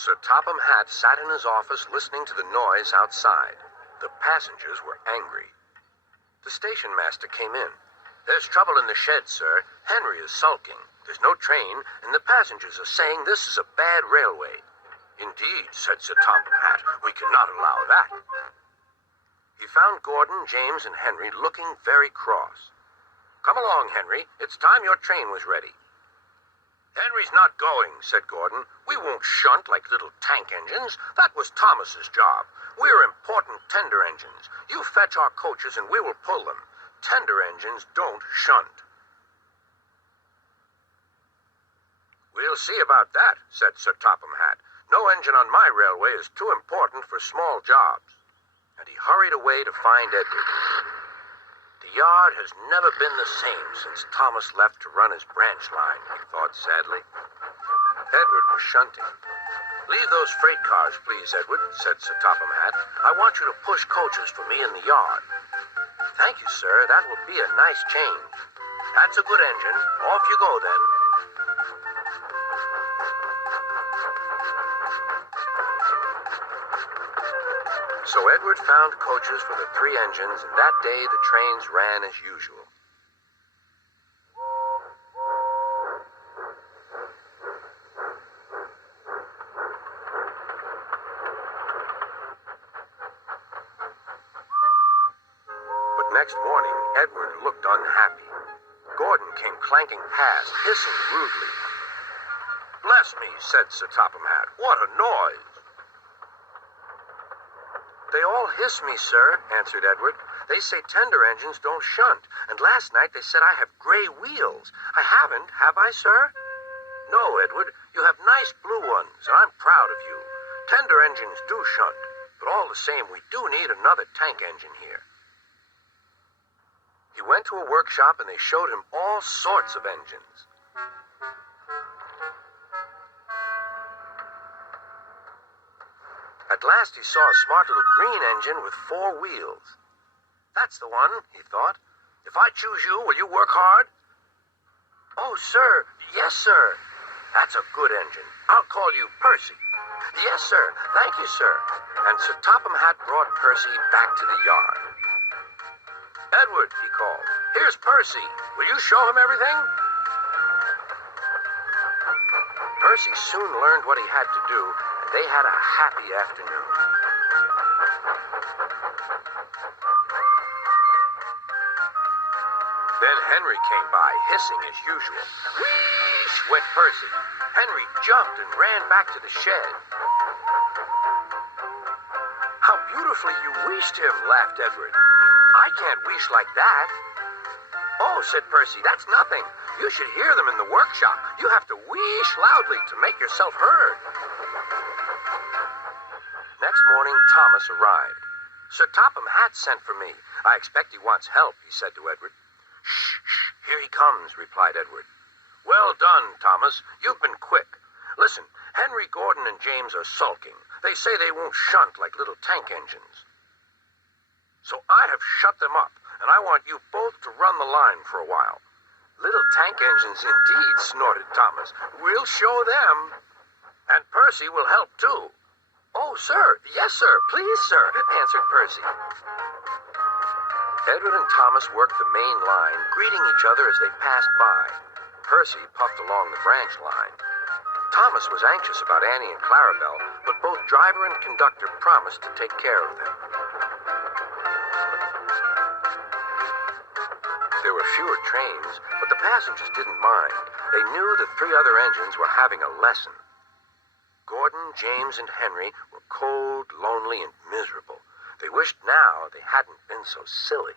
Sir Topham Hatt sat in his office listening to the noise outside. The passengers were angry. The station master came in. "There's trouble in the shed, sir. Henry is sulking. There's no train, and the passengers are saying this is a bad railway." "Indeed," said Sir Topham Hatt. "We cannot allow that." He found Gordon, James, and Henry looking very cross. "Come along, Henry. It's time your train was ready." "Henry's not going," said Gordon. "We won't shunt like little tank engines. That was Thomas's job. We're important tender engines. You fetch our coaches and we will pull them. Tender engines don't shunt." "We'll see about that," said Sir Topham Hatt. "No engine on my railway is too important for small jobs." And he hurried away to find Edward. The yard has never been the same since Thomas left to run his branch line, he thought sadly. Edward was shunting. "Leave those freight cars, please, Edward," said Sir Topham Hatt. "I want you to push coaches for me in the yard." "Thank you, sir. That will be a nice change." "That's a good engine. Off you go, then." So Edward found coaches for the three engines, and that day the trains ran as usual. But next morning, Edward looked unhappy. Gordon came clanking past, hissing rudely. "Bless me," said Sir Topham Hatt. "What a noise!" "They all hiss me, sir," answered Edward. "They say tender engines don't shunt, and last night they said I have gray wheels. I haven't, have I, sir?" "No, Edward, you have nice blue ones, and I'm proud of you. Tender engines do shunt, but all the same we do need another tank engine here." He went to a workshop and they showed him all sorts of engines. At last he saw a smart little green engine with 4 wheels. "That's the one," he thought. "If I choose you, will you work hard?" "Oh, sir, yes, sir." "That's a good engine. I'll call you Percy." "Yes, sir. Thank you, sir." And Sir Topham Hatt brought Percy back to the yard. "Edward," he called, "here's Percy. Will you show him everything?" Percy soon learned what he had to do, and they had a happy afternoon. Then Henry came by, hissing as usual. Whoosh went Percy. Henry jumped and ran back to the shed. "How beautifully you wheeshed him," laughed Edward. "I can't wheesh like that." "Oh," said Percy, "that's nothing. You should hear them in the workshop. You have to wheesh loudly to make yourself heard." Next morning, Thomas arrived. "Sir Topham Hatt sent for me. I expect he wants help," he said to Edward. "Shh, shh, here he comes," replied Edward. "Well done, Thomas. You've been quick. Listen, Henry, Gordon, and James are sulking. They say they won't shunt like little tank engines. So I have shut them up, and I want you both to run the line for a while." "Little tank engines indeed," snorted Thomas. "We'll show them. And Percy will help too." "Oh, sir, yes, sir, please, sir," answered Percy. Edward and Thomas worked the main line, greeting each other as they passed by. Percy puffed along the branch line. Thomas was anxious about Annie and Clarabelle, but both driver and conductor promised to take care of them. There were fewer trains, but the passengers didn't mind. They knew the 3 other engines were having a lesson. Gordon, James, and Henry were cold, lonely, and miserable. They wished now they hadn't been so silly.